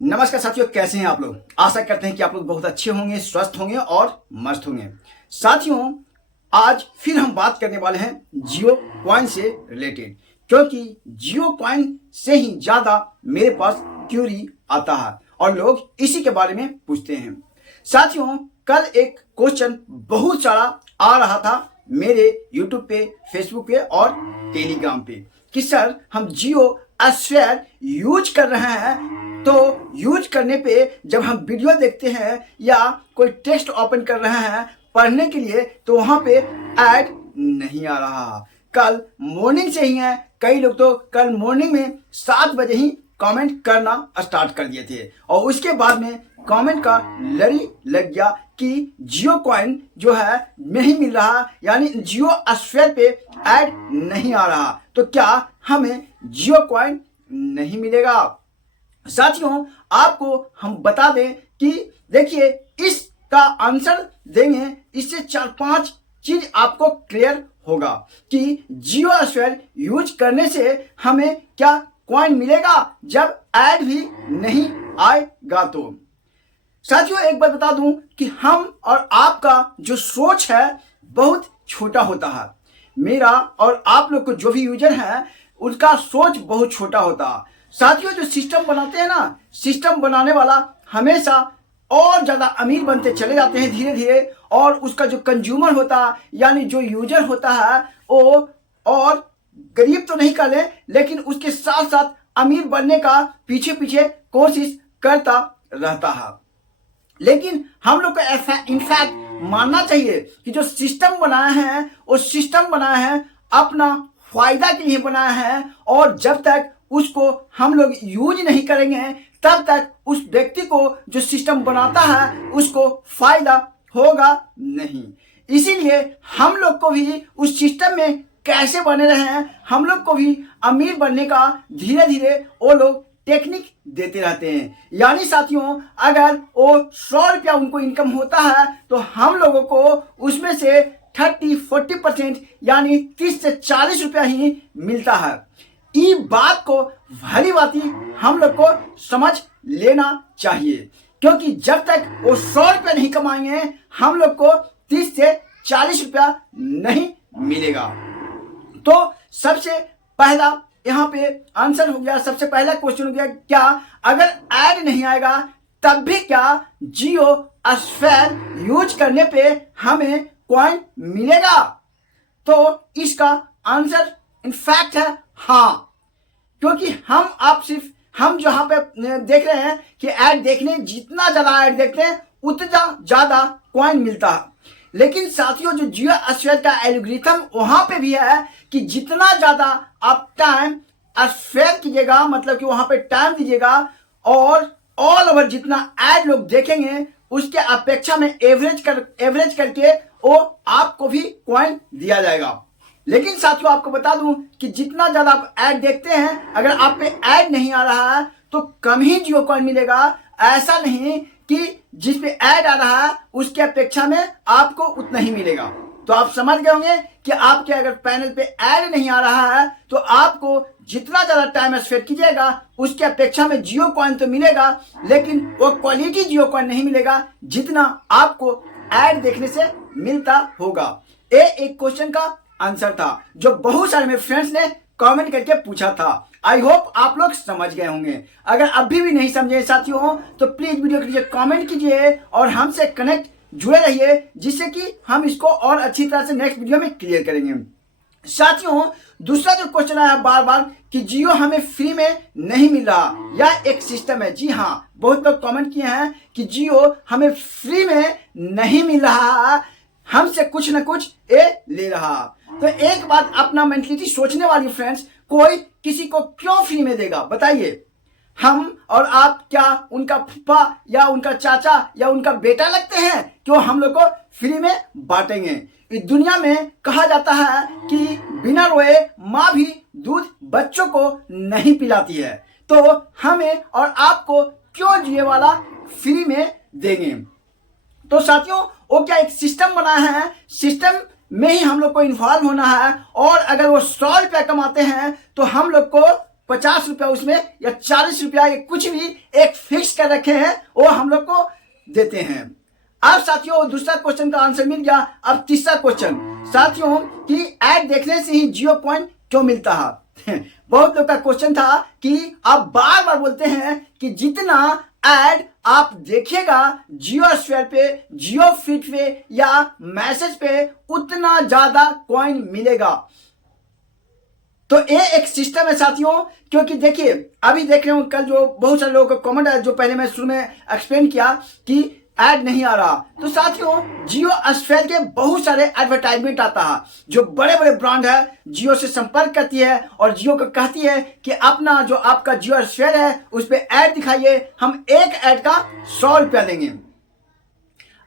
नमस्कार साथियों, कैसे हैं आप लोग। आशा करते हैं कि आप लोग बहुत अच्छे होंगे, स्वस्थ होंगे और मस्त होंगे। साथियों, आज फिर हम बात करने वाले हैं जियो कॉइन से रिलेटेड, क्योंकि जियो कॉइन से ही ज़्यादा मेरे पास क्यूरी आता है और लोग इसी के बारे में पूछते हैं। साथियों, कल एक क्वेश्चन बहुत सारा आ रहा था मेरे यूट्यूब पे, फेसबुक पे और टेलीग्राम पे कि सर हम जियो स्फीयर यूज कर रहे हैं, तो यूज करने पे जब हम वीडियो देखते हैं या कोई टेक्स्ट ओपन कर रहे हैं पढ़ने के लिए तो वहां पे ऐड नहीं आ रहा। कल मॉर्निंग से ही है, कई लोग तो कल मॉर्निंग में 7 बजे ही कमेंट करना स्टार्ट कर दिए थे और उसके बाद में कमेंट का लड़ी लग गया कि जियो कॉइन जो है नहीं मिल रहा, यानी जियो स्फीयर पे ऐड नहीं आ रहा, तो क्या हमें जियो कॉइन नहीं मिलेगा। साथियों, आपको हम बता दें कि देखिए, इसका आंसर देंगे इससे 4-5 चीज आपको क्लियर होगा कि जियो स्फीयर यूज करने से हमें क्या कॉइन मिलेगा जब ऐड भी नहीं आएगा। तो साथियों, एक बात बता दूं कि हम और आपका जो सोच है बहुत छोटा होता है। मेरा और आप लोग को जो भी यूजर है उनका सोच बहुत छोटा होता है। साथियों, जो सिस्टम बनाते हैं ना, सिस्टम बनाने वाला हमेशा और ज्यादा अमीर बनते चले जाते हैं धीरे धीरे, और उसका जो कंज्यूमर होता है यानी जो यूजर होता है वो और गरीब तो नहीं कर ले, लेकिन उसके साथ साथ अमीर बनने का पीछे पीछे कोशिश करता रहता है। लेकिन हम लोग को ऐसा इनफैक्ट मानना चाहिए कि जो सिस्टम बनाया है वो सिस्टम बनाया है अपना फायदा के लिए बनाया है, और जब तक उसको हम लोग यूज नहीं करेंगे तब तक उस व्यक्ति को जो सिस्टम बनाता है उसको फायदा होगा नहीं। इसीलिए हम लोग को भी उस सिस्टम में कैसे बने रहे हैं, हम लोग को भी अमीर बनने का धीरे धीरे वो लोग टेक्निक देते रहते हैं। यानी साथियों, अगर वो 100 रुपया उनको इनकम होता है तो हम लोगों को उसमें से 30-40% यानी 30 से 40 रुपया ही मिलता है। ये बात को भली भांति हम लोग को समझ लेना चाहिए, क्योंकि जब तक वो 100 रुपया नहीं कमाएंगे हम लोग को 30 से 40 रुपया नहीं मिलेगा। तो सबसे पहला यहाँ पे आंसर हो गया, सबसे पहला क्वेश्चन हो गया, क्या अगर ऐड नहीं आएगा तब भी क्या जियो स्फीयर यूज करने पे हमें कॉइन मिलेगा। तो इसका आंसर इनफैक्ट है हाँ, क्योंकि हम जहां पे देख रहे हैं कि ऐड देखने, जितना ज्यादा ऐड देखते हैं उतना ज्यादा कॉइन मिलता है। लेकिन साथियों, जो जियो स्फीयर का एल्गोरिथम वहां पे भी है कि जितना ज्यादा आप टाइम स्पेंड कीजिएगा, मतलब कि वहां पे टाइम दीजिएगा, और ऑल ओवर जितना ऐड लोग देखेंगे उसके अपेक्षा में एवरेज करके वो आपको भी कॉइन दिया जाएगा। लेकिन साथियों, आपको बता दूं कि जितना ज्यादा आप ऐड देखते हैं, अगर आप पे ऐड नहीं आ रहा है तो कम ही जियो कॉइन मिलेगा। ऐसा नहीं कि जिस पे ऐड आ रहा है उसके अपेक्षा में आपको उतना ही मिलेगा। तो आप समझ गए होंगे कि आपके अगर पैनल पे ऐड नहीं आ रहा है तो आपको जितना ज्यादा टाइम स्पेंड कीजिएगा उसके अपेक्षा में जियो कॉइन तो मिलेगा, लेकिन वो क्वालिटी जियो कॉइन नहीं मिलेगा जितना आपको ऐड देखने से मिलता होगा। ये एक क्वेश्चन का आंसर था जो बहुत सारे मेरे फ्रेंड्स ने कमेंट करके पूछा था। आई होप आप लोग समझ गए होंगे। अगर अभी भी नहीं समझे साथियों तो प्लीज वीडियो के नीचे कमेंट कीजिए और हमसे कनेक्ट जुड़े रहिए, जिससे कि हम इसको और अच्छी तरह से नेक्स्ट वीडियो में क्लियर करेंगे। साथियों, दूसरा जो क्वेश्चन आया बार बार कि जियो हमें फ्री में नहीं मिल रहा, यह एक सिस्टम है। जी हाँ, बहुत लोग कमेंट किए हैं कि जियो हमें फ्री में नहीं मिल रहा, हमसे कुछ ना कुछ ये ले रहा। तो एक बात अपना मेंटलिटी सोचने वाली फ्रेंड्स, कोई किसी को क्यों फ्री में देगा बताइए। हम और आप क्या उनका फूफा या उनका चाचा या उनका बेटा लगते हैं कि वो हम लोग को फ्री में बांटेंगे। इस दुनिया में कहा जाता है कि बिना रोए माँ भी दूध बच्चों को नहीं पिलाती है, तो हमें और आपको क्यों जिए वाला फ्री में देंगे। तो साथियों, वो क्या एक सिस्टम बनाया है, सिस्टम में ही हम लोग को इन्वॉल्व होना है, और अगर वो 100 रुपया कमाते हैं तो हम लोग को 50 रुपया उसमें या 40 रुपया, कुछ भी एक फिक्स कर रखे हैं वो हम लोग को देते हैं। अब साथियों दूसरा क्वेश्चन का आंसर मिल गया। अब तीसरा क्वेश्चन साथियों कि ऐड देखने से ही जियो कॉइन क्यों मिलता है। बहुत लोग का क्वेश्चन था कि आप बार बार बोलते हैं कि जितना ऐड आप देखिएगा जियो स्फीयर पे, जियो फिट पे या मैसेज पे उतना ज्यादा कॉइन मिलेगा। तो ये एक सिस्टम है साथियों, क्योंकि देखिए अभी देख रहे हो कल जो बहुत सारे लोगों का कमेंट है, जो पहले मैं शुरू में एक्सप्लेन किया कि ऐड नहीं आ रहा। तो साथियों जियो स्फीयर के बहुत सारे एडवर्टाइजमेंट आता है, जो बड़े बड़े ब्रांड है जियो से संपर्क करती है और जियो को कहती है कि अपना जो आपका जियो स्फीयर है उस पर ऐड दिखाइए, हम एक ऐड का 100 रुपया देंगे।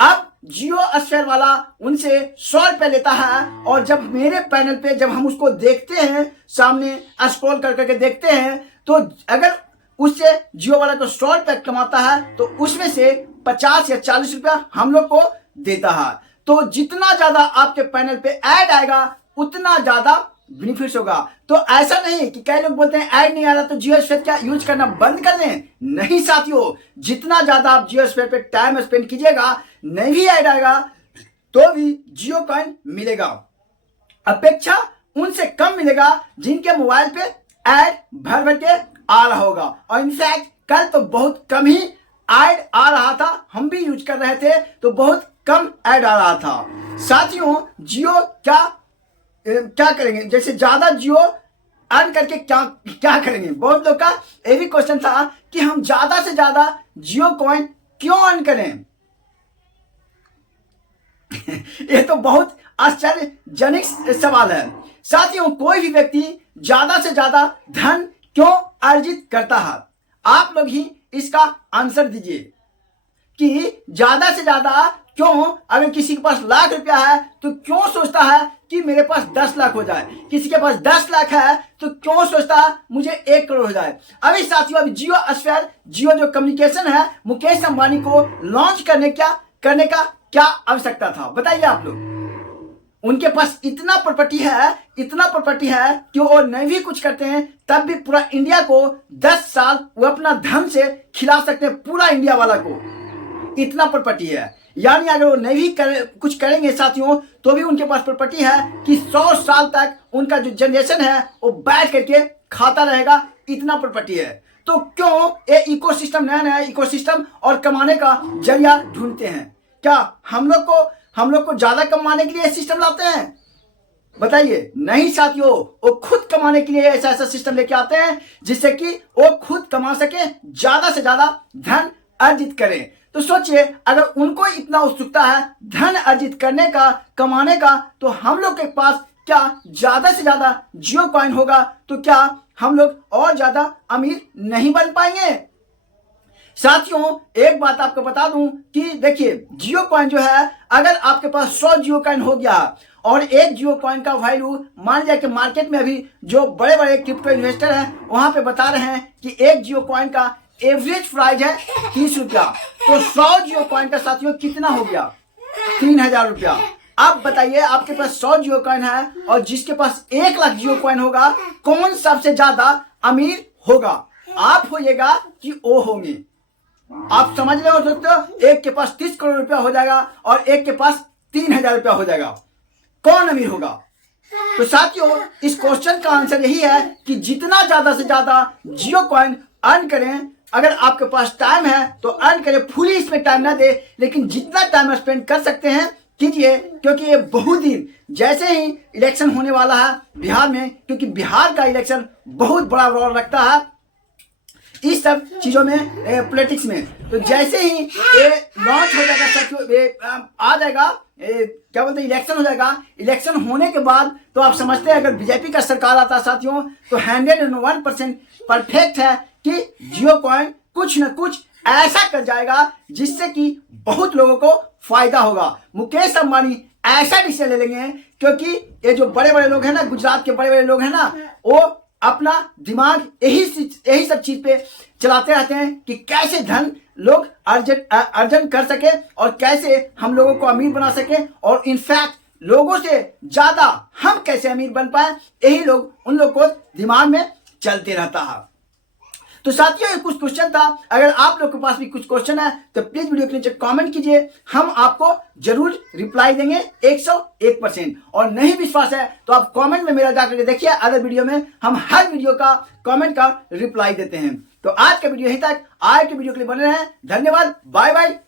अब जियो स्फीयर वाला उनसे 100 रुपये लेता है और जब मेरे पैनल पे जब हम उसको देखते हैं, सामने स्क्रॉल कर करके देखते हैं, तो अगर उससे जियो वाला को 100 रुपये कमाता है तो उसमें से 50 या 40 रुपया हम लोग को देता है। तो जितना ज्यादा आपके पैनल पे ऐड आएगा उतना ज्यादा बेनिफिट होगा। तो ऐसा नहीं कि कई लोग बोलते हैं ऐड नहीं आ रहा तो जियो स्फीयर क्या यूज करना बंद कर दें। नहीं साथियों, जितना ज्यादा आप जियो स्फीयर पे टाइम स्पेंड कीजिएगा, नहीं भी ऐड आएगा तो भी जियो कॉइन मिलेगा, अपेक्षा उनसे कम मिलेगा जिनके मोबाइल पे ऐड भर भर के आ रहा होगा। और इनफैक्ट कल तो बहुत कम ही ऐड आ रहा था, हम भी यूज कर रहे थे तो बहुत कम ऐड आ रहा था। साथियों जियो क्या करेंगे, जैसे ज्यादा जियो अर्न करके क्या करेंगे। बहुत लोग का ये भी क्वेश्चन था कि हम ज्यादा से ज्यादा जियो कॉइन क्यों अर्न करें। ये तो बहुत आश्चर्यजनक सवाल है। साथियों कोई भी व्यक्ति ज्यादा से ज्यादा धन क्यों अर्जित करता है, आप लोग ही इसका आंसर दीजिए कि ज्यादा से ज्यादा क्यों। अगर किसी के पास लाख रुपया है तो क्यों सोचता है कि मेरे पास 10 लाख हो जाए, किसी के पास 10 लाख है तो क्यों सोचता है मुझे 1 करोड़ हो जाए। अभी साथियों अभी जियो स्फीयर, जियो जो कम्युनिकेशन है, मुकेश अंबानी को लॉन्च करने का क्या आवश्यकता था, बताइए आप लोग। उनके पास इतना प्रॉपर्टी है कि वो नहीं भी कुछ करते हैं तब भी पूरा इंडिया को 10 साल वो अपना धन से खिला सकते हैं, पूरा इंडिया वाला को इतना प्रॉपर्टी है। यानी अगर वो नहीं भी कुछ करेंगे साथियों तो भी उनके पास प्रॉपर्टी है कि 100 साल तक उनका जो जनरेशन है वो बैठ करके खाता रहेगा, इतना प्रॉपर्टी है। तो क्यों ये इकोसिस्टम, नया इकोसिस्टम और कमाने का जरिया ढूंढते हैं। क्या हम लोग को ज्यादा कमाने के लिए सिस्टम लाते हैं, बताइए। नहीं साथियों, वो खुद कमाने के लिए ऐसा सिस्टम लेके आते हैं जिससे कि वो खुद कमा सके, ज्यादा से ज्यादा धन अर्जित करें। तो सोचिए अगर उनको इतना उत्सुकता है धन अर्जित करने का, कमाने का, तो हम लोग के पास क्या ज्यादा से ज्यादा जियो कॉइन होगा तो क्या हम लोग और ज्यादा अमीर नहीं बन पाएंगे। साथियों एक बात आपको बता दूं कि देखिए जियो कॉइन जो है, अगर आपके पास 100 जियो कॉइन हो गया और एक जियो कॉइन का वैल्यू मान लिया कि मार्केट में अभी जो बड़े बड़े क्रिप्टो इन्वेस्टर हैं वहां पे बता रहे हैं कि एक जियो कॉइन का एवरेज प्राइस है 30 रुपया, तो 100 जियो कॉइन का साथियों कितना हो गया, 3000 रुपया। अब बताइए आपके पास 100 जियो कॉइन है और जिसके पास 1 लाख जियो कॉइन होगा, कौन सबसे ज्यादा अमीर होगा, आप होइएगा कि वो होंगे। आप समझ रहे हो दोस्तों, एक के पास 30 करोड़ रुपया हो जाएगा और एक के पास 3000 रुपया हो जाएगा, कौन अमीर होगा। तो साथियों इस क्वेश्चन का आंसर यही है कि जितना ज्यादा से ज्यादा जियो कॉइन अर्न करें, अगर आपके पास टाइम है तो अर्न करें, फुली इसमें टाइम ना दे, लेकिन जितना टाइम स्पेंड कर सकते हैं कीजिए, क्योंकि ये बहुत दिन जैसे ही इलेक्शन होने वाला है बिहार में, क्योंकि बिहार का इलेक्शन बहुत बड़ा रोल रखता है इस सब चीजों में, पॉलिटिक्स में। तो जैसे ही ये लॉन्च हो जाएगा साथियों, आ जाएगा, क्या बोलते हैं, इलेक्शन हो जाएगा। इलेक्शन होने के बाद तो आप समझते हैं अगर बीजेपी का सरकार आता साथियों तो 101% परफेक्ट है कि जियो कॉइन कुछ न कुछ ऐसा कर जाएगा जिससे कि बहुत लोगों को फायदा होगा। मुकेश अंबानी ऐसा डिसीजन ले लेंगे, क्योंकि ये जो बड़े बड़े लोग हैं ना, गुजरात के बड़े बड़े लोग हैं ना, वो अपना दिमाग यही सब चीज पे चलाते रहते हैं कि कैसे धन लोग अर्जन कर सके और कैसे हम लोगों को अमीर बना सके, और इनफैक्ट लोगों से ज्यादा हम कैसे अमीर बन पाए, यही लोग उन लोग को दिमाग में चलते रहता है। तो साथियों ये कुछ क्वेश्चन था। अगर आप लोग के पास भी कुछ क्वेश्चन है तो प्लीज वीडियो के नीचे कमेंट कीजिए, हम आपको जरूर रिप्लाई देंगे 101%। और नहीं विश्वास है तो आप कमेंट में मेरा जाकर के देखिए, अदर वीडियो में हम हर वीडियो का कमेंट का रिप्लाई देते हैं। तो आज का वीडियो यहीं तक, आगे के वीडियो के लिए बने रहें। धन्यवाद, बाय बाय।